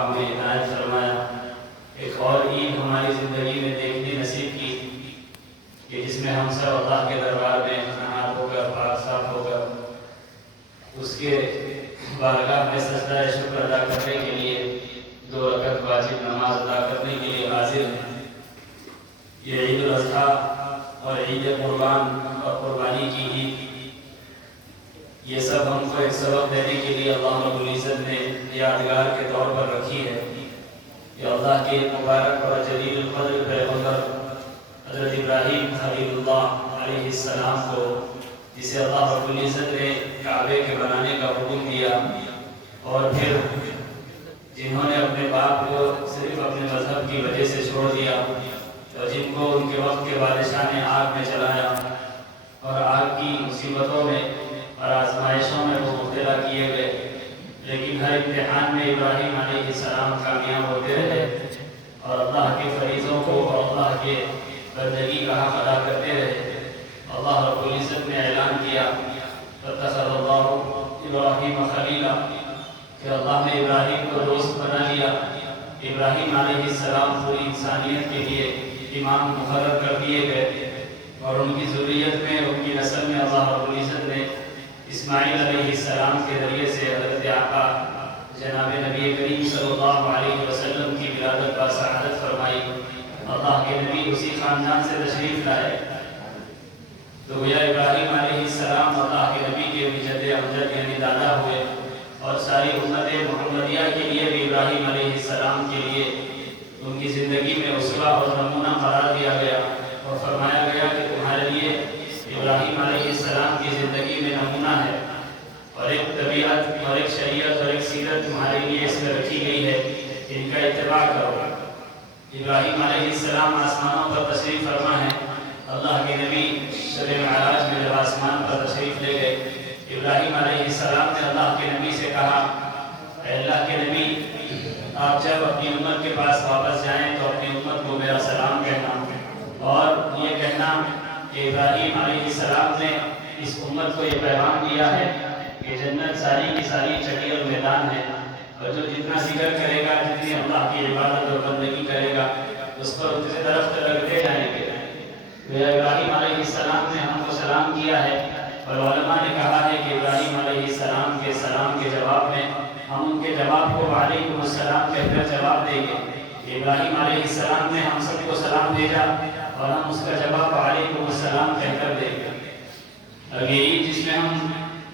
ہمیں عنایت فرمایا، ایک اور عید ہماری زندگی میں دیکھنے نصیب کی کہ جس میں ہم سب اللہ کے دربار میں نہار ہو کر پاک صاف ہو کر اس کے بارگاہ میں سجدہ شکر ادا کرنے کے لیے 2 رکعت واجب نماز ادا کرنے کے لیے حاضر ہیں۔ یہ عید الاضحیٰ اور عید قربان اور قربانی کی عید، یہ سب ہم کو ایک سبق دینے کے لیے اللہ رب العزت نے یادگار کے طور پر رکھی ہے کہ اللہ کے مبارک اور جلیل القدر پیغمبر حضرت ابراہیم خلیل اللہ علیہ السلام کو، جسے اللہ رب العزت نے کعبے کے بنانے کا حکم دیا، اور پھر جنہوں نے اپنے باپ کو صرف اپنے مذہب کی وجہ سے چھوڑ دیا، اور جن کو ان کے وقت کے بادشاہ نے آگ میں چلایا اور آگ کی مصیبتوں میں اور آزمائشوں میں وہ مبتلا کیے گئے، لیکن ہر امتحان میں ابراہیم علیہ السلام کامیاب ہوتے رہے اور اللہ کے فریضوں کو اور اللہ کے بندگی کا حق ادا کرتے رہے۔ اللہ رب العزت نے اعلان کیا فَاتَّخَذَ اللَّهُ إِبْرَاهِيمَ خَلِيلًا کہ اللہ نے ابراہیم کو دوست بنا لیا۔ ابراہیم علیہ السلام پوری انسانیت کے لیے امام مقرر کر دیے گئے، اور ان کی ذریت میں، ان کی نسل میں اللہ رب العزت نے اسماعیل علیہ السلام کے ذریعے سے حضرت آقا جناب نبی کریم صلی اللہ علیہ وسلم کی ولادت کا سعادت فرمائی۔ اللہ کے نبی اسی خاندان سے تشریف لائے، تو گویا ابراہیم علیہ السلام اللہ کے نبی کے بھی جد امجد یعنی دادا ہوئے، اور ساری امت محمدیہ کے لیے بھی ابراہیم علیہ السلام کے لیے ان کی زندگی میں اسوہ اور نمونہ قرار دیا گیا، اور فرمایا گیا کہ تمہارے لیے ابراہیم علیہ السلام کی زندگی میں نمونہ ہے، اور ایک طبیعت اور ایک شریعت اور ایک سیرت تمہارے لیے اس میں رکھی گئی ہے، ان کا اتباع کرو۔ ابراہیم علیہ السلام آسمانوں پر تشریف فرما ہے۔ اللہ کے نبی شب معراج میں جب آسمان پر تشریف لے گئے، ابراہیم علیہ السلام نے اللہ کے نبی سے کہا، اے اللہ کے نبی، آپ جب اپنی امت کے پاس واپس جائیں تو اپنی امت کو میرا سلام کہنا، اور یہ کہنا کہ ابراہیم علیہ السلام نے اس امت کو یہ پیغام دیا ہے کہ جنت ساری کی ساری چڑی اور میدان ہے، اور جو جتنا ذکر کرے گا، جتنی اللہ کی عبادت اور بندگی کرے گا، اس پر اتنے درخت لگتے جائیں گے۔ ابراہیم علیہ السلام نے ہم کو سلام کیا ہے، اور علماء نے کہا ہے کہ ابراہیم علیہ السلام کے سلام کے جواب میں ہم ان کے جواب کو وعلیکم السلام کہہ کر جواب دیں گے۔ ابراہیم علیہ السلام نے ہم سب کو سلام بھیجا، اور ہم اس کا جواب وعلیکم السلام کہہ کر دیں گے۔ اب یہ عید جس میں ہم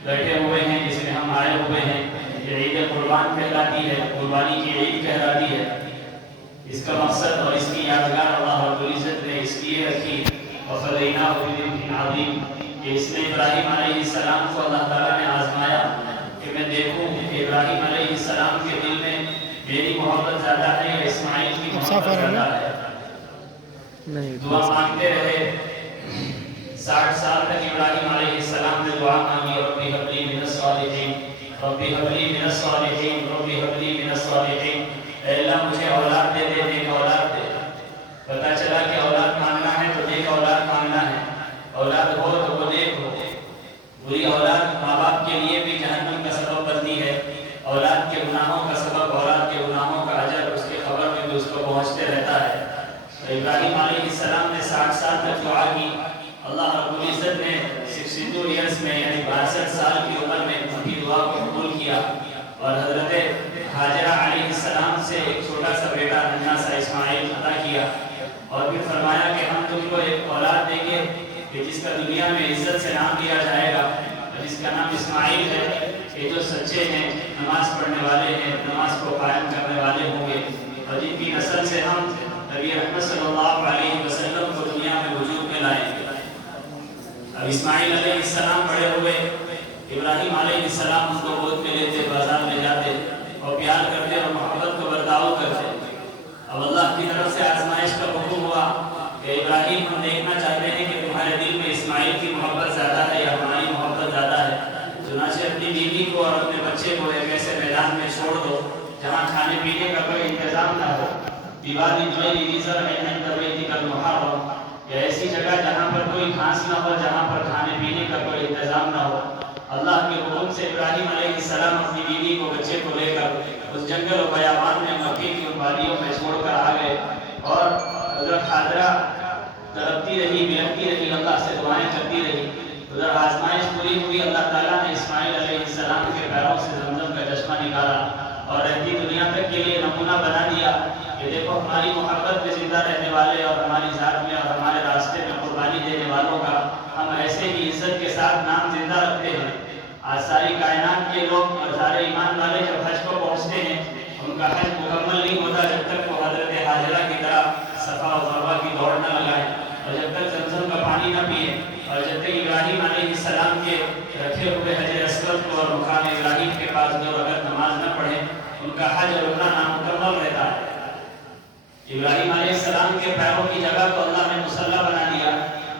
بیٹھے ہوئے ہیں، جس میں ہم آئے ہوئے ہیں، یہ عید قربان کہلاتی ہے، قربانی کی عید کہلاتی ہے۔ اس کا مقصد اور اس کی یادگار اللہ رب العزت نے اس لیے رکھی وَفَدَيْنَاهُ بِذِبْحٍ عَظِيمٍ کہ اس میں ابراہیم علیہ السلام کو اللہ تعالیٰ نے آزمایا کہ میں دیکھوں کہ ابراہیم علیہ السلام کے دل میں میری محبت زیادہ ہے یا اسماعیل کی محبت زیادہ ہے۔ دعا مانگتے رہے، 60 سال تک ابراہیم علیہ السلام نے دعا مانگی، ربی ہب لی من الصالحین، ربی ہب لی من الصالحین، ربی ہب لی من الصالحین، اے اللہ مجھے اولاد دے دے، نیک اولاد دے۔ پتہ چلا کہ اولاد مانگنا ہے تو نیک اولاد مانگنا ہے، اولاد ہو تو وہ نیک ہو۔ بری اولاد ماں باپ کے لیے بھی جہنم کا سبب بنتی ہے، اولاد کے گناہوں کا سبب، اولاد کے گناہوں کا اجر اس کی خبر میں بھی اس کو پہنچتے رہتا ہے۔ تو ابراہیم علیہ السلام نے 60 سال تک دعا کی، اللہ رب العزت نے 62 ایئرس میں یعنی 62 سال کی عمر میں ان کی دعا کو قبول کیا، اور حضرت حاجرہ علیہ السلام سے ایک چھوٹا سا بیٹا ننھا سا اسماعیل عطا کیا، اور پھر فرمایا کہ ہم تم کو ایک اولاد دیں گے کہ جس کا دنیا میں عزت سے نام دیا جائے گا، اور جس کا نام اسماعیل ہے، کہ جو سچے ہیں، نماز پڑھنے والے ہیں، نماز کو قائم کرنے والے ہوں گے، اور جن کی نسل سے ہم نبی رحمت صلی اللہ علیہ وسلم کو دنیا میں وجود میں لائیں گے۔ اب اسماعیل علیہ السلام بڑے ہوئے، ابراہیم علیہ السلام ان کو گود میں لیتے، بازار لے جاتے اور پیار کرتے اور محبت کو برتاؤ کرتے۔ اب اللہ کی طرف سے آزمائش کا حکم ہوا کہ ابراہیم ہم دیکھنا چاہتے ہیں کہ تمہارے دل میں اسماعیل کی محبت زیادہ ہے یا ہماری محبت زیادہ ہے۔ چنانچہ اپنی بیوی کو اور اپنے بچے کو ایک ایسے میدان میں چھوڑ دو جہاں کھانے پینے کا کوئی انتظام نہ ہو، دیوار یا ایسی جگہ جہاں پر کوئی گھاس نہ ہو، جہاں پر کھانے پینے کا کوئی انتظام نہ ہو، اللہ کے حکم سے ابراہیم علیہ السلام اپنی بیوی کو بچے کو لے کر اس جنگل و بیابان میں مکے کی ان وادیوں میں چھوڑ کر آ گئے اور حضرت ہاجرہ تڑپتی رہی، بلکتی رہی، اللہ سے دعائیں کرتی رہی۔ ادھر آزمائش پوری ہوئی، اللہ تعالیٰ نے اسماعیل علیہ السلام کے پیروں سے زمزم کا چشمہ نکالا اور رہتی دنیا تک کے لیے نمونہ بنا دیا کہ دیکھو ہماری محبت میں زندہ رہنے والے اور ہماری ذات میں اور ہمارے راستے میں قربانی دینے والوں کا ہم ایسے ہی عزت کے ساتھ نام زندہ رکھتے ہیں۔ آج ساری کائنات کے لوگ اور سارے ایمان والے جب حج کو پہنچتے ہیں، ان کا حج مکمل نہیں ہوتا جب تک وہ حضرت ہاجرہ کی طرح صفا و مروہ کی دوڑ نہ لگائیں اور جب تک زمزم کا پانی نہ پیئے اور جب تک ابراہیم علیہ السلام کے رکھے ہوئے حجر اسود کو اور مقام ابراہیم کے پاس 2 رکعت نماز نہ پڑھیں، ان کا حج اور عمرہ نامکمل رہتا ہے۔ ابراہیم علیہ السلام کے پیروں کی جگہ کو اللہ نے مصلی بنا دیا۔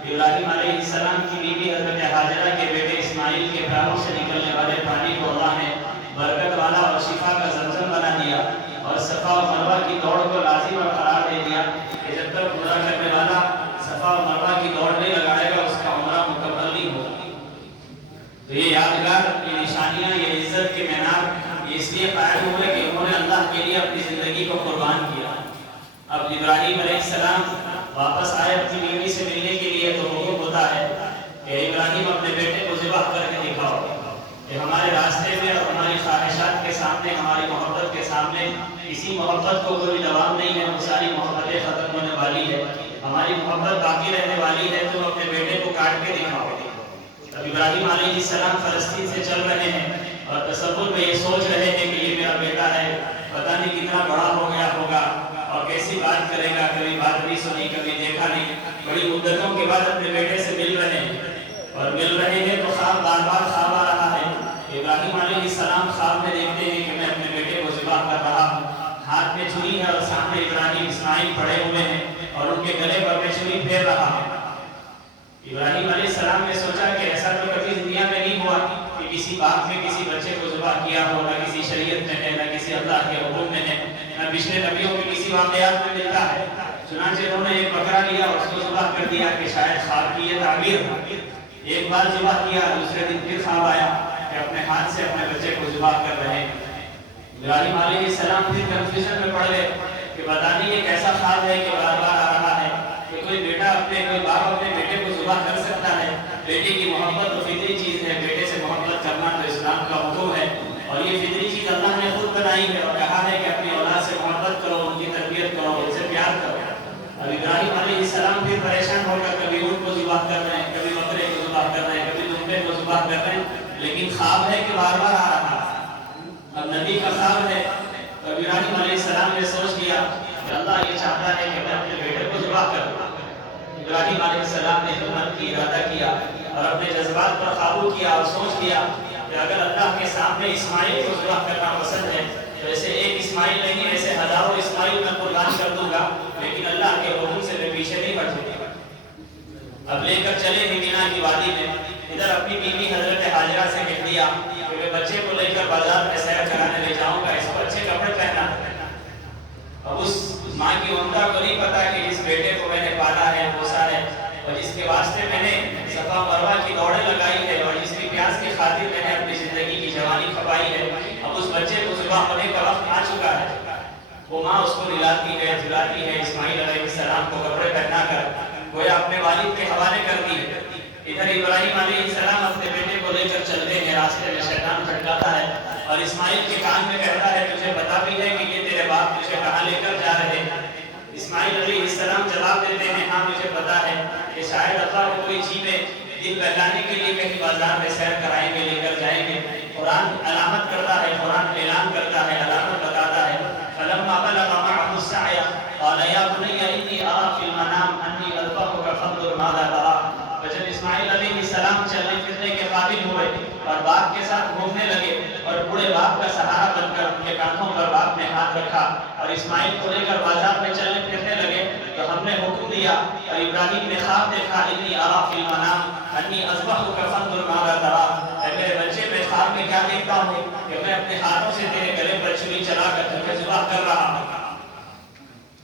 ابراہیم علیہ السلام کی بیوی حضرت ہاجرہ کے بیٹے اسماعیل کے پیروں سے نکلنے والے پانی کو اللہ نے برکت والا اور شفا کا زمزم بنا دیا اور صفا و مروہ کی دوڑ کو لازم اور قرار دے دیا کہ جب تک عمرہ کرنے والا صفا و مروہ کی دوڑ نہیں لگائے گا اس کا عمرہ مکمل نہیں ہوگا۔ تو یہ یادگار، یہ نشانیاں، یہ عزت کے مینار یہ اس لیے قائم ہوئے کہ انہوں نے اللہ کے لیے اپنی زندگی کو قربان کیا۔ اب ابراہیم علیہ السلام واپس آئے اپنی بیوی سے ملنے کے لیے تو حکم ہوتا ہے کہ ابراہیم اپنے بیٹے کو ذبح کر کے دکھاؤ کہ ہمارے راستے میں اور ہماری خواہشات کے سامنے، ہماری محبت کے سامنے کسی محبت کو کوئی دوام نہیں ہے، وہ ساری محبتیں ختم ہونے والی ہے، ہماری محبت باقی رہنے والی ہے، تم اپنے بیٹے کو کاٹ کے دکھاؤ۔ اب ابراہیم علیہ السلام فلسطین سے چل رہے ہیں اور تصور میں یہ سوچ رہے ہیں کہ یہ میرا بیٹا ہے، پتہ نہیں کتنا بڑا ہو گیا ہوگا اور کیسی بات کرے گا، کبھی بات نہیں سنی، کبھی دیکھا نہیں، بڑی مدتوں کے بعد اپنے بیٹے سے مل رہے ہیں اور مل رہے ہیں تو خواب بار بار خواب آ رہا ہے۔ ابراہیم علیہ السلام خواب میں دیکھتے ہیں کہ میں اپنے بیٹے کو ذبح کر رہا ہوں، ہاتھ میں چھری ہے اور سامنے ابراہیم اسماعیل پڑے ہوئے ہیں اور ان کے گلے پر میں چھری پھیر رہا ہوں۔ ابراہیم علیہ السلام نے سوچا کہ ایسا تو کبھی دنیا میں نہیں ہوا کہ کسی باپ نے کسی بچے کو ذبح کیا ہو، نہ کسی شریعت میں ہے، نہ کسی اللہ کے حکم میں ہے، نہ پچھلے نبیوں کے کسی واقعات میں ملتا ہے۔ چنانچہ انہوں نے ایک بکرا لیا اور اس کو ذبح کر دیا کہ شاید خواب کی یہ تعبیر ہو۔ ایک بار ذبح کیا، دوسرے دن پھر خواب آیا کہ اپنے ہاتھ سے اپنے بچے کو ذبح کر رہے ہیں۔ ابراہیم علیہ السلام پھر کنفیوژن میں پڑ گئے کہ پتہ نہیں یہ کیسا خواب ہے کہ بار بار آ رہا ہے کہ کوئی باپ اپنے بیٹے کو ذبح کر سکتا ہے۔ بیٹے کی محبت تو فطری چیز ہے، بیٹے سے محبت کرنا تو اسلام کا حکم ہے اور یہ فطری چیز اللہ نے خود بنائی ہے اور کہا ہے کہ اپنی اولاد سے محبت کرو، ان کی تربیت کرو، ان سے پیار کرو۔ اب ابراہیم علیہ السلام پھر پریشان ہو کر کبھی اونٹ کو ذبح کر رہے ہیں، کبھی بکرے کو ذبح کر رہے ہیں، کبھی دمبے کو ذبح کر رہے ہیں، لیکن خواب ہے کہ بار بار آ رہا ہے۔ اب نبی کا خواب ہے تو ابراہیم علیہ السلام نے سوچ لیا کہ اللہ یہ چاہتا ہے کہ میں اپنے بیٹے کو ذبح کروں۔ ابراہیم علیہ السلام نے ہمت کی، ارادہ کیا اور اپنے جذبات پر قابو کیا اور سوچ لیا کہ اگر اللہ کے سامنے اسماعیل کو ذبح کرنا پسند ہے تو ایسے ایک اسماعیل نہیں، ایسے ہزاروں اسماعیل میں قربان کر دوں گا، لیکن اللہ کے حکم سے میں پیچھے نہیں ہٹوں گا۔ اب لے کر چلے مینا کی وادی میں، ادھر اپنی بیوی حضرت ہاجرہ سے کہہ دیا کہ میں بچے کو لے کر بازار میں سیر کرانے لے جاؤں گا، اس کو اچھے کپڑے پہنا۔ اب اس ماں کی ممتا کو نہیں پتا کہ جس بیٹے کو میں نے پالا ہے، پوسا ہے اور جس کے واسطے میں نے صفا مروہ کی دوڑیں لگائی ہے اور جس کی پیاس کی خاطر میں نے اپنی زندگی کی جوانی کھپائی ہے، اب اس بچے کو ذبح ہونے کا وقت آ چکا ہے۔ وہ ماں اس کو نلاتی ہے، دلاتی ہے، اسماعیل علیہ السلام کو کپڑے پہنا کر گویا اپنے والد کے حوالے کر دی ہے۔ ادھر ابراہیم علیہ السلام اپنے بیٹے کو لے کر چلتے ہیں، راستے میں شیطان بھٹکاتا ہے اور اسماعیل کے کان میں کہتا ہے تجھے پتا بھی ہے کہ یہ تیرے باپ تجھے کہاں لے کر جا رہے ہیں؟ اسماعیل علیہ السلام جواب دیتے ہیں ہاں مجھے پتا ہے کہ شاید اللہ کو کوئی چیزیں دل بہلانے کے لیے کہیں بازار میں سیر کرائیں گے، لے کر جائیں گے۔ قرآن علامت کرتا ہے، قرآن اعلان کرتا ہے، علامت بتاتا ہے۔ فلما بلغ معه السعي قال يا بني إني أرى في المنام أني أذبحك فانظر ماذا ترى۔ جب اسماعیل علیہ السلام چلنے پھرنے کے قابل ہوئے اور باپ کے ساتھ گھومنے لگے اور بوڑھے باپ کا سہارا بن کر ان کے کاندھوں پر باپ نے ہاتھ رکھا اور اسماعیل کو لے کر بازار میں چلنے پھرنے لگے تو ہم نے حکم دیا اور ابراہیم نے خواب دیکھا انی ارا فی المنام انی اذبحک فانظر ماذا ترى۔ اے میرے بچے میں خواب میں کیا دیکھتا ہوں کہ میں اپنے ہاتھوں سے تیرے گلے پر چھری چلا کر تجھے ذبح کر رہا ہوں۔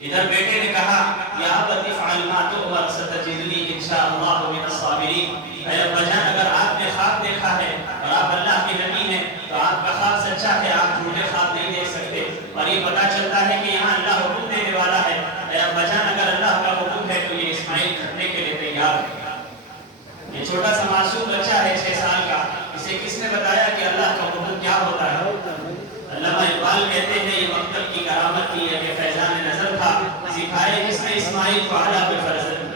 ادھر بیٹے نے کہا یا ابت افعل ما تؤمر ستجدنی ان شاء اللہ من الصابرین۔ اے ابا جان اگر آپ نے خواب دیکھا ہے اور آپ جاتا ہے کہ یہاں اللہ حکم دینے والا ہے، اے ابا جان اگر اللہ کا حکم ہے تو یہ اسماعیل کرنے کے لیے تیار ہے۔ یہ چھوٹا سا معصوم بچہ ہے 6 سال کا، اسے کس نے بتایا کہ اللہ کا حکم کیا ہوتا ہے؟ علامہ اقبال کہتے ہیں یہ مکتب کی کرامت تھی، یہ فیضان نظر تھا، سکھائے جس نے اسماعیل کو اعلیٰ پہ فرزند۔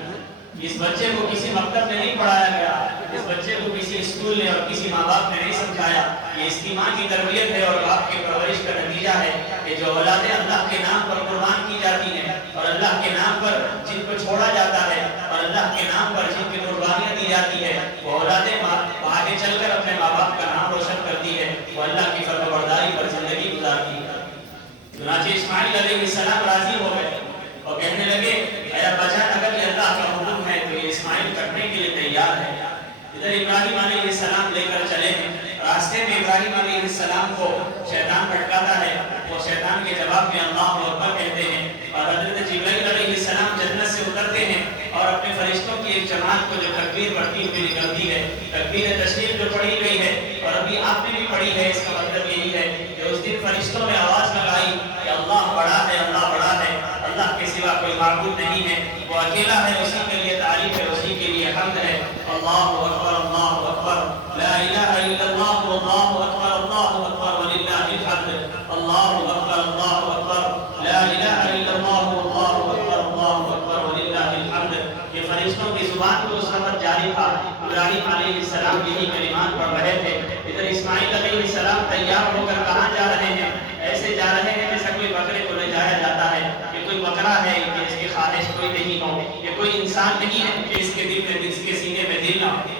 اس بچے کو کسی مکتب میں نہیں پڑھایا گیا، اس بچے کو کسی اسکول نے اور کسی ماں باپ نے نہیں سمجھایا، یہ اس کی ماں کی تربیت ہے اور باپ کی پرورش کا نتیجہ ہے کہ جو اولادیں اللہ کے نام پر قربان کی جاتی ہیں اور اللہ کے نام پر جن کو چھوڑا جاتا ہے اور اللہ کے نام پر جن کی قربانیاں دی جاتی ہے، وہ اولادیں آگے چل کر اپنے ماں باپ کا نام روشن کرتی ہے، وہ اللہ کی فرمانبرداری پر زندگی گزارتی ہے۔ چنانچہ اسماعیل علیہ السلام راضی ہو گئے اور کہنے لگے اے ابا جان اگر یہ اللہ کا حکم ہے تو یہ اسماعیل کرنے کے لیے تیار ہے۔ ادھر ابراہیم علیہ السلام لے کر چلے ہیں، راستے میں ابراہیم علیہ السلام کو شیطان بھٹکاتا ہے، وہ شیطان کے جواب میں اللہ اکبر کہتے ہیں اور حضرت جبرائیل علیہ السلام جنت سے اترتے ہیں اور اپنے فرشتوں کی ایک جماعت کو جو تکبیر پڑھتی ہوئی نکلتی ہے، تکبیر تشریف جو پڑھی گئی ہے اور ابھی آپ نے بھی پڑھی ہے، اس کا مطلب یہی ہے کہ اس دن فرشتوں نے آواز لگائی کہ اللہ بڑا ہے، اللہ بڑا ہے، اللہ کے سوا کوئی معبود نہیں ہے، وہ اکیلا ہے، اسی کے لیے تعریف ہے، اسی کے لیے حمد ہے۔ اللہ اکبر اللہ اکبر لا الہ الا اللہ واللہ اکبر اللہ اکبر وللہ الحمد اللہ اکبر اللہ اکبر لا الہ الا اللہ واللہ اکبر اللہ اکبر وللہ الحمد۔ یہ فرشتوں کی زبان کو اس وقت جاری تھا، ابراہیم علیہ السلام یہی کلمات پڑھ رہے تھے۔ ادھر اسماعیل علیہ السلام تیار ہو کر کہاں جا رہے ہیں؟ ایسے جا رہے ہیں جیسے کوئی بکرے کو لے جایا جاتا ہے کہ کوئی بکرا ہے کہ اس کی خواہش کوئی نہیں ہو، یہ کوئی انسان نہیں ہے کہ اس کے دل میں اس کے سینے میں دل نہ ہو۔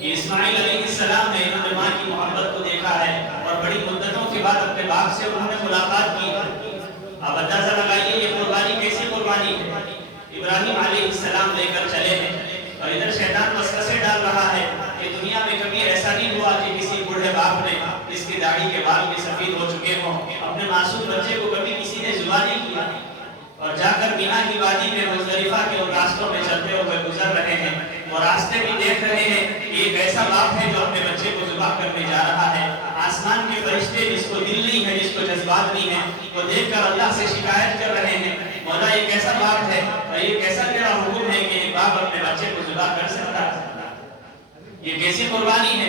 یہ اسماعیل علیہ السلام نے انہوں نے ماں کی محبت کو دیکھا ہے اور بڑی مدتوں کے بعد اپنے باپ سے انہوں نے ملاقات کی۔ اب اندازہ لگائیے یہ قربانی کیسی قربانی ہے؟ ابراہیم علیہ السلام لے کر چلے ہیں اور ادھر شیطان وسوسے ڈال رہا ہے کہ دنیا میں کبھی ایسا نہیں ہوا کہ کسی بوڑھے باپ نے جس کی داڑھی کے بال بھی سفید ہو چکے ہوں اپنے معصوم بچے کو کبھی کسی نے ذبح نہیں کیا۔ اور جا کر مینا کی وادی میں مزدلفہ کے ان راستوں میں چلتے ہوئے گزر رہے ہیں، وہ راستے بھی دیکھ رہے ہیں کہ ایک ایسا باپ ہے جو اپنے بچے کو ذبح کرنے جا رہا ہے۔ آسمان کے فرشتے جس کو دل نہیں ہے، جس کو جذبات نہیں ہے، وہ دیکھ کر اللہ سے شکایت کر رہے ہیں مولا یہ کیسا باپ ہے اور یہ کیسا تیرا حکم ہے کہ ایک باپ اپنے بچے کو ذبح کر سکتا ہے؟ یہ کیسی قربانی ہے؟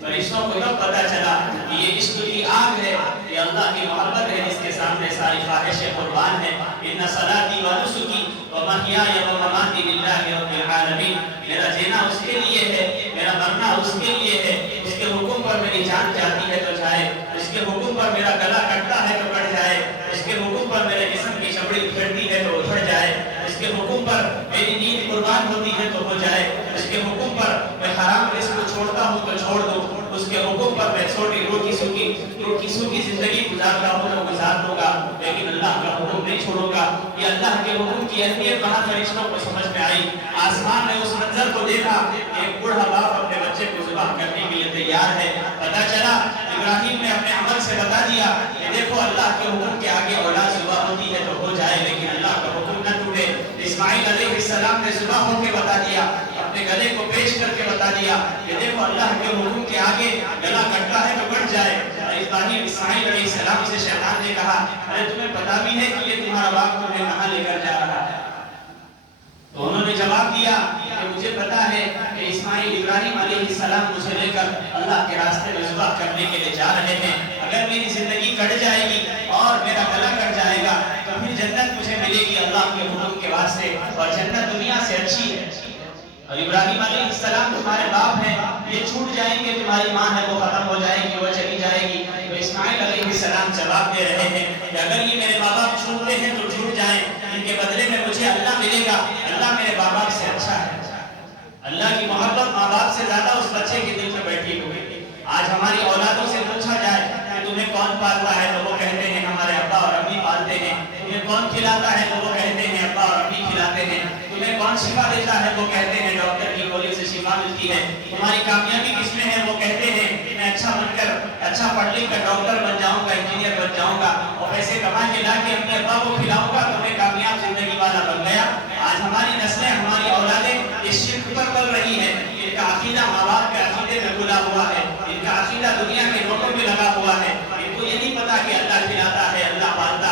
فرشتوں کو تب پتا چلا کہ یہ عشق کی آگ ہے، یہ اللہ کی محبت ہے جس کے سامنے ساری خواہشیں قربان ہیں۔ ان صلاتی و نسکی و محیای و مماتی للہ رب العالمین، میرا جینا اس کے لیے ہے، میرا مرنا اس کے لیے ہے، اس کے حکم پر میری جان جاتی ہے تو جائے، اس کے حکم پر میرا گلا کٹتا ہے تو کٹ جائے، اس کے حکم پر میرے جسم کی چمڑی اترتی ہے تو اتر جائے، اس کے حکم پر میری نیند قربان ہوتی ہے تو ہو جائے، اس کے حکم پر میں حرام رزق کو چھوڑتا ہوں تو چھوڑ دوں، اس کے حکم پر میں چھوٹی روٹی سوکھی زندگی گزارتا ہوں تو گزار دوں گا، لیکن اللہ کا حکم نہیں چھوڑوں گا۔ یہ اللہ کے حکم کی اہمیت وہاں فرشتوں کو سمجھ میں آئی۔ آسمان نے اس منظر کو دیکھا، ایک بوڑھا باپ اپنے بچے کو ذبح کرنے کے لیے تیار ہے۔ پتا چلا ابراہیم نے اپنے عمل سے بتا دیا کہ دیکھو اللہ کے حکم کے آگے اولاد ذبح ہوتی ہے تو ہو جائے لیکن اللہ کا حکم نہ ٹوٹے۔ اسماعیل علیہ السلام نے ذبح ہو کے بتا دیا، اپنے گلے کو پیش کر کے بتا دیا کہ دیکھو اللہ کے حکم کے آگے گلا کٹتا ہے تو کٹ جائے۔ اسماعیل علیہ السلام سے شیطان نے کہا ارے تمہیں پتا بھی ہے کہ یہ تمہارا باپ تمہیں کہاں لے کر جا رہا ہے؟ تو انہوں نے جواب دیا کہ مجھے پتا ہے کہ اسماعیل ابراہیم علیہ السلام مجھے لے کر اللہ کے راستے میں ذبح کرنے کے لیے جا رہے ہیں، اگر میری زندگی کٹ جائے گی اور میرا گلا کٹ جائے گا تو پھر جنت مجھے ملے گی اللہ کے حکم کے واسطے، اور جنت دنیا سے اچھی ہے۔ اور ابراہیم علیہ السلام تمہارے باپ ہیں، یہ چھوٹ جائیں گے، تمہاری ماں ہے وہ ختم ہو جائے گی، وہ چلی جائے گی۔ تو اسماعیل علیہ السلام جواب دے رہے ہیں کہ اگر یہ میرے ماں باپ چھوٹتے ہیں تو چھوٹ جائیں، ان کے بدلے میں مجھے اللہ ملے گا، اللہ میرے ماں باپ سے اچھا ہے۔ اللہ کی محبت ماں باپ سے زیادہ اس بچے کے دل میں بیٹھی ہوئی۔ آج ہماری اولادوں سے پوچھا جائے کہ تمہیں کون پالتا ہے تو وہ کہتے ہیں ہمارے ابا اور امی پالتے ہیں، تمہیں کون کھلاتا ہے تو وہ کہتے ہیں ابا اور امی کھلاتے ہیں، تمہیں کون شفا دیتا ہے وہ کہتے ہیں ڈاکٹر کی گولی سے شفا ملتی ہے، تمہاری کامیابی کس میں ہے وہ کہتے ہیں میں اچھا بن کر اچھا پڑھ لکھ کر ڈاکٹر بن جاؤں گا، انجینئر بن جاؤں گا اور پیسے کما کے لا کے اپنے ابا کو کھلاؤں گا تو میں کامیاب زندگی والا بن گیا۔ آج ہماری نسلیں ہماری اولادیں اس شرک پر بل رہی ہیں، ان کا عقیدہ ماں باپ کے عقیدے میں گلا ہوا ہے، ان کا عقیدہ دنیا کے نوٹوں میں لگا ہوا ہے، ان کو یہ نہیں پتا کہ اللہ کھلاتا ہے، اللہ پالتا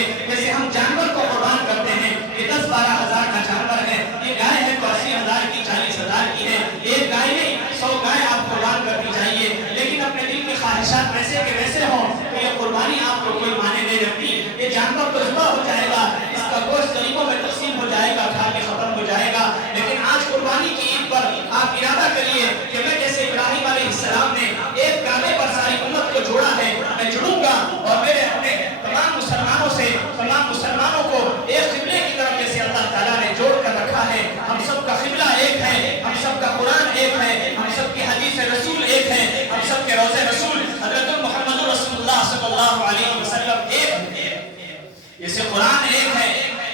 گے جیسے ہم جانور کو قربان کرتے ہیں. یہ 10-12 ہزار کا جانور ہے, یہ گائے ہے تو 80,000 کی 40,000 کی ہے. ایک گائے نہیں 100 گائے آپ قربان کرنی چاہیے, لیکن اپنے دل کی خواہشات ویسے کے ویسے ہوں کہ یہ قربانی آپ کو کوئی معنی نہیں رکھتی. یہ جانور تو ذبح ہو جائے گا, اس کا گوشت غریبوں میں تقسیم ہو جائے گا, کھا کے ختم ہو جائے گا. لیکن آج قربانی کی عید پر آپ ارادہ کریے کہ میں جیسے ابراہیم علیہ السلام نے ایک کعبے پر ساری امت کو جوڑا ہے, میں جڑوں گا اور میرے اپنے تمام مسلمانوں سے, تمام مسلمانوں کو ایک قبلے کی طرف جیسے اللہ تعالیٰ نے جوڑ کر رکھا ہے. ہم سب کا قبلہ ایک ہے, ہم سب کا قرآن ایک ہے, ہم سب کی حدیث رسول ایک ہے, ہم سب کے روضے رسول حضرت محمد رسول اللہ صلی اللہ علیہ وسلم ایک ہے. جیسے قرآن ایک ہے,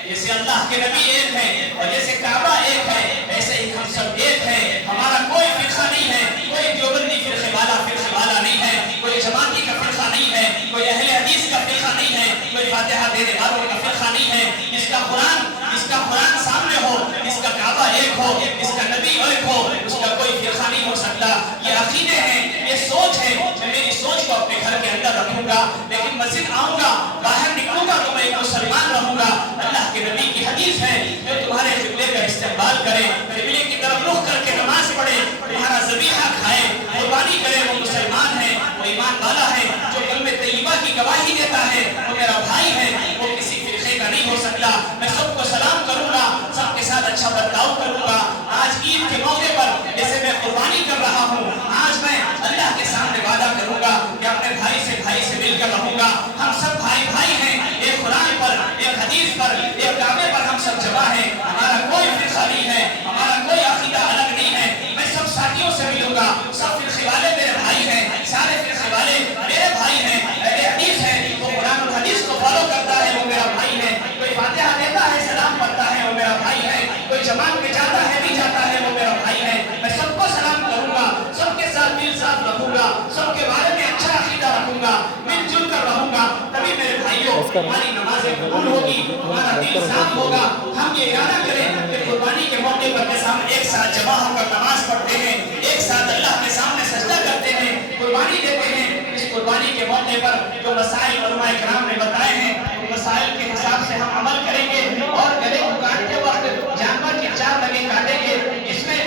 جیسے اللہ کے نبی ایک ہے, اور جیسے کعبہ ایک ہے, ایسے ہی ہم سب ایک ہیں. ہمارا کوئی فرقہ نہیں ہے, کوئی دیوبندی فرقے والا نہیں ہے, کوئی جماعتی کا فرقہ نہیں ہے, کوئی اہل حدیث کا فرقہ نہیں ہے, کوئی فاتحہ دینے والوں کا فرقہ نہیں ہے. جس کا قرآن سامنے ہو, جس کا کعبہ ایک ہو, جس کا نبی ایک ہو, اس کا کوئی فرقہ نہیں ہو سکتا. یہ عقیدے ہیں, یہ سوچ ہے. میں میری سوچ کو اپنے گھر کے اندر رکھوں گا, لیکن مسجد آؤں گا, باہر نکلوں گا تو میں ایک مسلمان رہوں گا. اللہ کے نبی کی حدیث ہے, جو تمہارے قبلے کا استقبال کرے, قبلے کی طرف رخ کر کے نماز پڑھے, تمہارا ذبیحہ کھائے, قربانی کرے, وہ مسلمان ہے, وہ ایمان والا ہے. جو کلمہ طیبہ کی گواہی دیتا ہے وہ میرا بھائی ہے, وہ کسی فرقے کا نہیں ہو سکتا. میں سب کو سلام کروں گا, سب کے ساتھ اچھا برتاؤ کروں گا. آج عید کے موقع پر جیسے میں قربانی کر رہا ہوں, آج میں اللہ کے سامنے وعدہ کروں گا کہ اپنے بھائی سے مل کر رہوں گا. ہم سب بھائی ہیں, ایک قرآن پر, ایک حدیث پر, ایک کعبے پر ہم سب جمع ہیں. ہمارا کوئی فرقہ نہیں ہے, ہمارا کوئی عقیدہ الگ نہیں ہے. میں سب ساتھیوں سے ملوں گا, سب فرقے والے میرے بھائی ہیں, سارے فرقے والے میرے بھائی ہیں. اہل حدیث ہے, وہ قرآن اور حدیث کو فالو کرتا ہے, وہ میرا بھائی ہے. کوئی فاتحہ دیتا ہے, سلام پڑھتا ہے, وہ میرا بھائی ہے. کوئی جماعت میں جاتا ہے, نہیں جاتا ہے, وہ میرا بھائی ہے. میں سب کو سلام کروں گا, سب کے ساتھ دل صاف رکھوں گا, سب کے بارے میں اچھا عقیدہ رکھوں گا, مل جل کر رہوں گا. تبھی میرے بھائیوں ہماری نمازیں قبول ہوگی, ہمارا دل صاف ہوگا. ہم یہ ارادہ کریں کہ قربانی کے موقع پر جیسا ہم ایک ساتھ جمع ہو کر نماز پڑھتے ہیں, ایک ساتھ اللہ کے سامنے سجدہ کرتے ہیں, قربانی دیتے ہیں, اس قربانی کے موقع پر جو مسائل علماء کرام نے بتائے ہیں, ان مسائل کے حساب سے ہم عمل کریں گے. اور گلے کو کاٹتے وقت جانور کی 4 لگیں کاٹیں گے, اس میں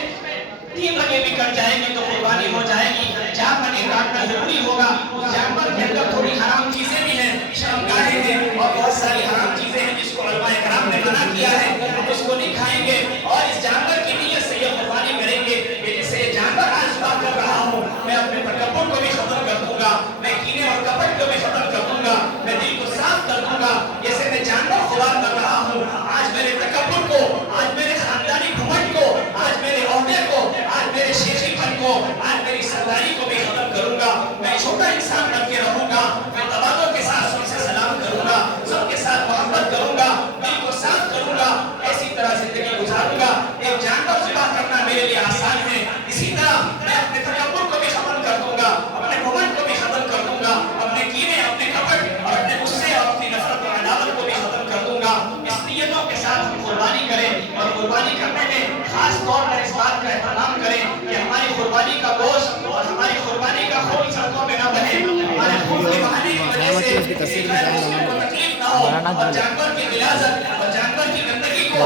3 لگیں بھی کٹ جائیں گے تو قربانی ہو جائے گی. 4 لگیں کاٹنا ضروری ہوگا. اس جانور کے اندر تھوڑی حرام چیزیں بھی ہیں, شرمگاہیں ہیں, اور بہت ساری حرام چیزیں ہیں جس کو علماء کرام نے منع کیا ہے, ہم اس کو نہیں کھائیں گے. اور اس جانور کی نیت سے یہ قربانی کریں گے کہ جسے یہ جانور آج بات کر رہا ہوں, میں اپنے تکبر کو بھی ختم کر دوں گا, میں کینے اور کپٹ کو بھی ختم کر دوں گا, میں دل کو صاف کر دوں گا. جیسے میں جانور خوار کر رہا ہوں, آج میرے تکبر کو, آج میرے خاندانی گھمنڈ کو, آج میرے عہدے کو, آج میرے شیخی پن کو, آج میری سرداری کو بھی ختم کروں گا. میں چھوٹا انسان بن کے رہوں گا, میں تواضع کے ساتھ سب سے سلام کروں گا, سب کے ساتھ محبت کروں گا, دل کو صاف کروں گا. ایسی طرح زندگی گزاروں گا. ایک جانور ذبح کرنا میرے لیے آسان ہے, اسی طرح میں اپنے تکبر کو بھی ختم کر دوں گا, اپنے گھمنڈ کو بھی ختم کر دوں گا, اپنے کینے, اپنے کپٹ اور اپنے غصے اور اپنی نفرت اور عداوت کو بھی ختم کر دوں گا. اس نیتوں کے ساتھ ہم قربانی کریں, اور قربانی کرنے میں خاص طور پر اس بات کا اہتمام کریں کہ ہماری قربانی کا گوشت اور ہماری قربانی کا خون سڑکوں میں نہ بہے, ہمارے خون کے بہانے کی وجہ سے کسی غیر مسلم کو تکلیف نہ ہو, اور جانور کی غلاظت اور جانور کی گندگی کو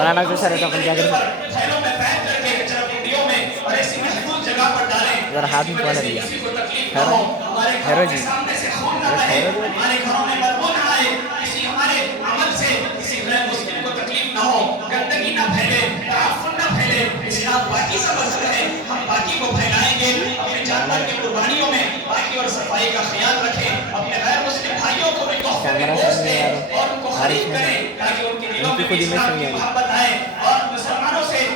تھیلوں میں پیک کر کے کچرا پنڈیوں میں اور ایسی محفوظ جگہ پر ڈالیں جیسے کسی کو تکلیف نہ ہو, ہمارے گھروں کے سامنے سے خون نہ بہے, ہمارے گھروں میں بدبو نہ آئے, کسی ہمارے عمل سے کسی غیر مسلم کو تکلیف نہ ہو, گندگی نہ پھیلے, تعفن نہ پھیلے. اسلام باقی سب اصل ہے, ہم باقی کو پھیلائیں گے. اپنے جانور کی قربانیوں میں باقی اور صفائی کا خیال رکھیں. اپنے غیر مسلم بھائیوں کو بھی تحفے میں گوشت دیں اور ان کو خرید کریں تاکہ ان کے دلوں میں بھی اسلام کی محبت آئے, اور مسلمانوں سے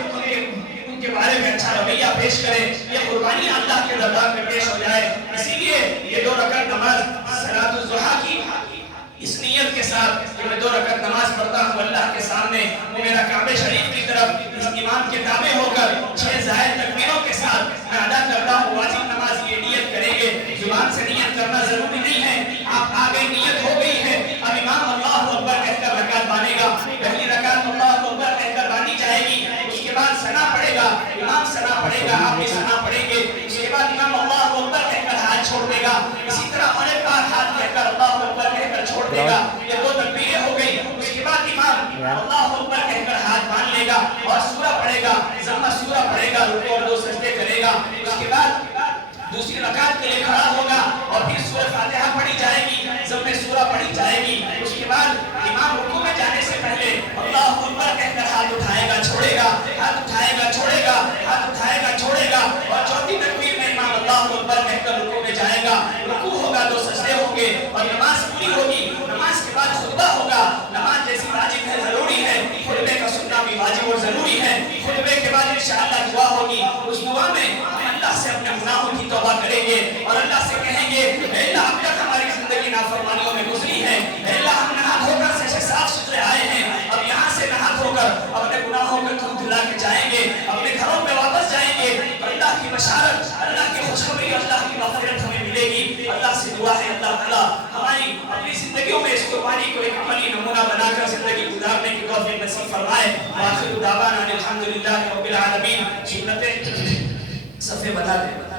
ان کے بارے میں اچھا رویہ پیش کریں. یہ قربانی اللہ کے دربار میں پیش ہو جائے. اسی لیے یہ 2 رکعت نماز صلاۃ الضحیٰ کی اس نیت کے ساتھ کہ میں 2 رکعت نماز پڑھتا ہوں اللہ کے سامنے, وہ میرا کعبہ شریف کی طرف اس امام کے تابع ہو کر 6 زائد تکبیروں کے ساتھ میں ادا کرتا ہوں. واجب نماز یہ نیت کریں گے, زبان سے نیت کرنا ضروری نہیں ہے. آپ آگے نیت ہو گئی ہے, اب امام اللہ اکبر کہہ کر رکعت باندھے گا. پہلی رکعت اللہ اکبر کہہ کر باندھی جائے گی, اس کے بعد ثنا پڑے گا, امام ثنا پڑے گا, آپ بھی ثنا پڑھیں گے. اس کے بعد امام اللہ اکبر کہہ کر ہاتھ چھوڑ دے گا. اسی طرح ہمارے پاس ہاتھ کہہ کر اللہ اکبر کہہ کر چھوڑ دے گا. یہ 2 تکبیریں ہو گئی. گے اور اللہ سے کہیں گے اے اللہ اب تک ہماری زندگی نافرمانیوں میں گزری ہے، اے اللہ ہم نہا دھو کر سے صاف ستھرے آئے ہیں، اب یہاں سے نہا دھو کر اپنے گناہوں کا دھو دھلا کے جائیں گے، اپنے گھروں میں واپس جائیں گے، اللہ کی بشارت، اللہ کی خوشخبری، اللہ کی مغفرت ہمیں ملے گی۔ اللہ سے دعا ہے اللہ تعالیٰ ہماری اپنی زندگیوں میں اس قربانی کو ایک عملی نمونہ بنا کر زندگی گزارنے کی توفیق نصیب فرمائے۔ وآخر دعوانا الحمدللہ رب العالمین۔ سنتیں صفحے بنا دیں۔